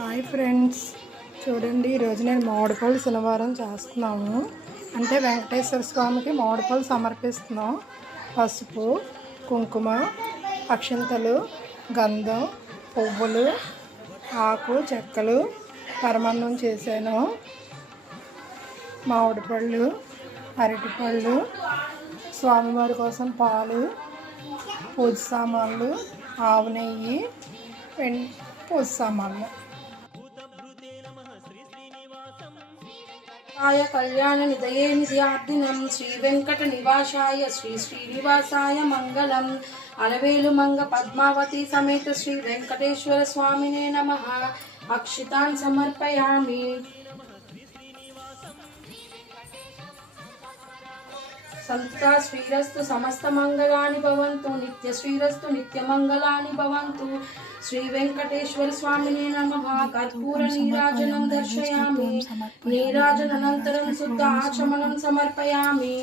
Hi friends, చూడండి ఈరోజు నేను మామిడిపళ్ళు శనివారం చేస్తున్నాము. అంటే వెంకటేశ్వర స్వామికి మామిడిపళ్ళు సమర్పిస్తున్నాం. పసుపు, కుంకుమ, అక్షింతలు, గంధం, పువ్వులు, ఆకు చెక్కలు, పరమాన్నం చేశాను. మామిడిపళ్ళు, అరటిపళ్ళు, స్వామివారి కోసం పాలు, పూజ సామాన్లు, ఆవు నెయ్యి, పూజ సామాన్లు. కళ్యాణ నిదయే నిత్యార్థినం శ్రీ వెంకట నివాసాయ శ్రీ శ్రీనివాసాయ మంగళం. అలవేలు మంగ పద్మావతి సమేత శ్రీ వెంకటేశ్వర స్వామినే నమః. అక్షితాన్ సమర్పయామి. సంతా శ్రీరస్తు సమస్త మంగళాని భవంతు. నిత్య శ్రీరస్తు నిత్య మంగళాని భవంతు. శ్రీ వెంకటేశ్వర స్వామినే నమః. కర్పూర నీరాజనం దర్శయామి. నీరాజనానంతరం శుద్ధ ఆచమనం సమర్పయామి.